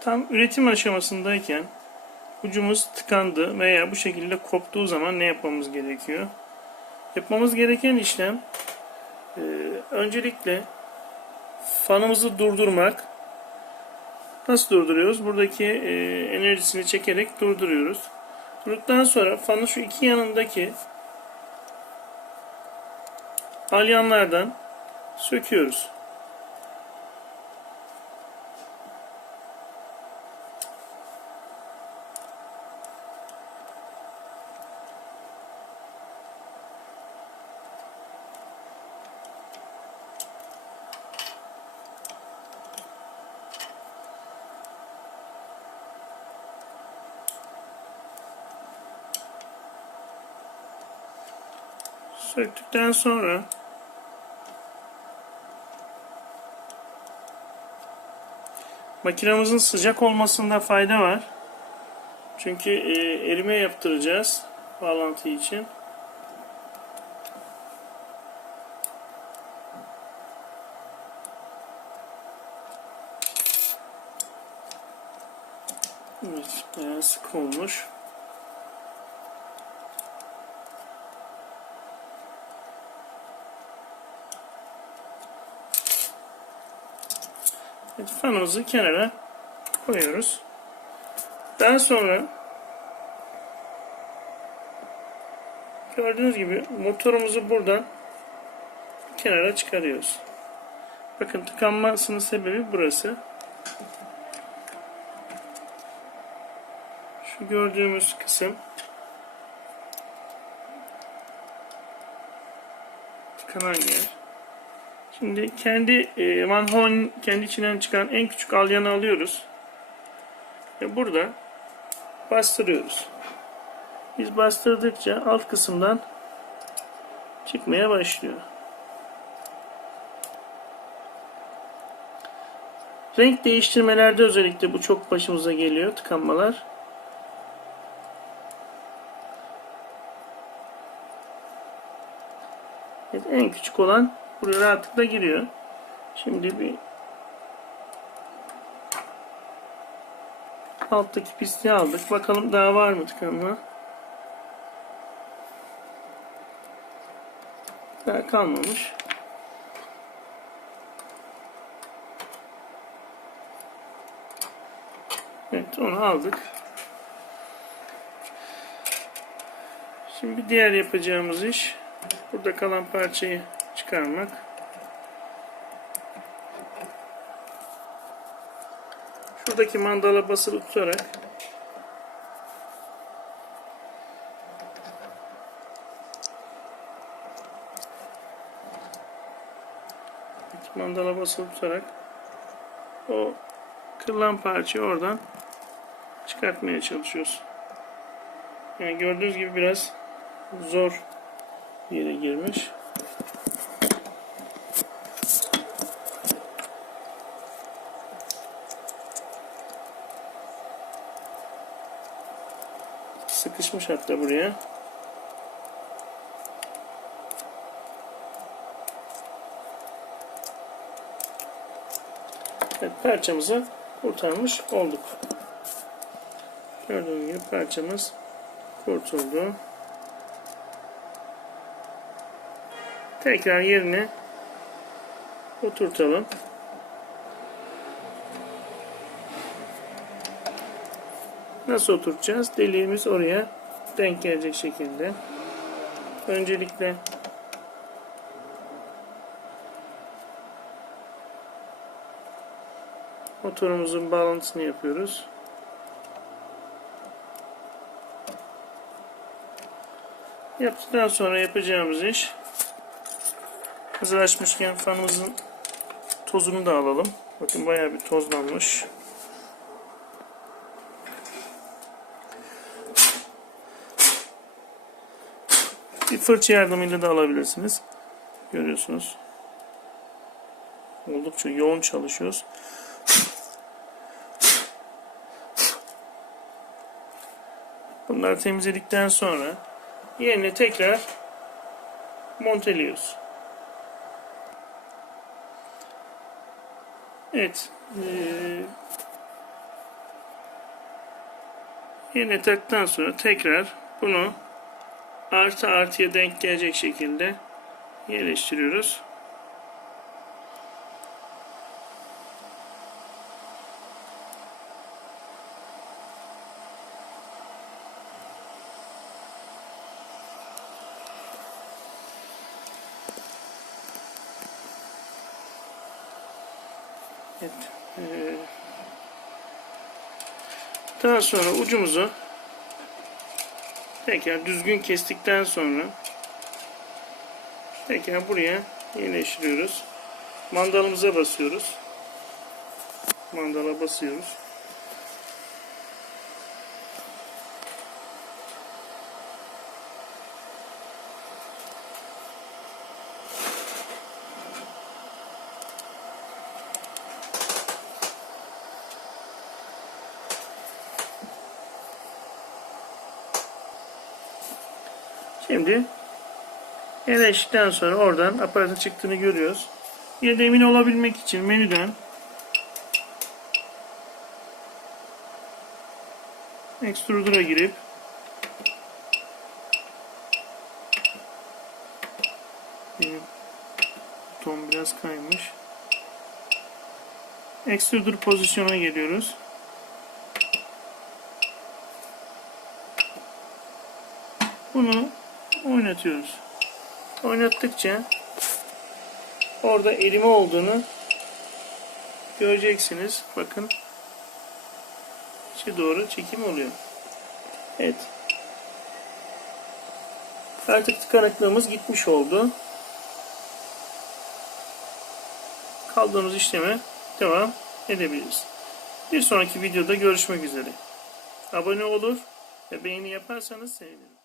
Tam üretim aşamasındayken ucumuz tıkandı veya bu şekilde koptuğu zaman ne yapmamız gerekiyor? Yapmamız gereken işlem e, öncelikle fanımızı durdurmak. Nasıl durduruyoruz? Buradaki e, enerjisini çekerek durduruyoruz. Durduktan sonra fanın şu iki yanındaki alyanlardan söküyoruz. Söktükten sonra makinamızın sıcak olmasında fayda var. Çünkü e, erime yaptıracağız bağlantı için. Evet, bayağı sık olmuş. Fanımızı kenara koyuyoruz. Daha sonra gördüğünüz gibi motorumuzu buradan kenara çıkarıyoruz. Bakın tıkanmasının sebebi burası. Şu gördüğümüz kısım tıkanan yer. Şimdi kendi e, Van Hoen kendi içinden çıkan en küçük alyanı alıyoruz. Ve burada bastırıyoruz. Biz bastırdıkça alt kısımdan çıkmaya başlıyor. Renk değiştirmelerde özellikle bu çok başımıza geliyor tıkanmalar. Evet, en küçük olan buraya rahatlıkla giriyor. Şimdi bir alttaki pisliği aldık. Bakalım daha var mı tıkanma? Daha kalmamış. Evet onu aldık. Şimdi diğer yapacağımız iş burada kalan parçayı çıkarmak. Şuradaki mandala basılı tutarak mandala basılı tutarak o kırılan parçayı oradan çıkartmaya çalışıyoruz. Yani gördüğünüz gibi biraz zor yere girmiş. Sıkışmış hatta buraya. Evet, parçamızı kurtarmış olduk. Gördüğünüz gibi parçamız kurtuldu. Tekrar yerine oturtalım. Nasıl oturtacağız? Deliğimiz oraya denk gelecek şekilde. Öncelikle motorumuzun bağlantısını yapıyoruz. Yaptıktan sonra yapacağımız iş hazır açmışken fanımızın tozunu da alalım. Bakın bayağı bir tozlanmış. Fırça yardımıyla da alabilirsiniz. Görüyorsunuz. Oldukça yoğun çalışıyoruz. Bunları temizledikten sonra yerine tekrar monteliyoruz. Evet. Ee, Yerine taktıktan sonra tekrar bunu artı artıya denk gelecek şekilde yerleştiriyoruz. Evet. Daha sonra ucumuzu tekrar düzgün kestikten sonra tekrar buraya yerleştiriyoruz. Mandalımıza basıyoruz. Mandala basıyoruz. Şimdi yerleştikten sonra oradan aparatın çıktığını görüyoruz. Yine de emin olabilmek için menüden Extruder'a girip benim buton biraz kaymış. Extruder pozisyona geliyoruz. Bunu oynatıyoruz. Oynattıkça orada erime olduğunu göreceksiniz. Bakın içe doğru çekim oluyor. Evet. Artık tıkanıklığımız gitmiş oldu. Kaldığımız işleme devam edebiliriz. Bir sonraki videoda görüşmek üzere. Abone olur ve beğeni yaparsanız sevinirim.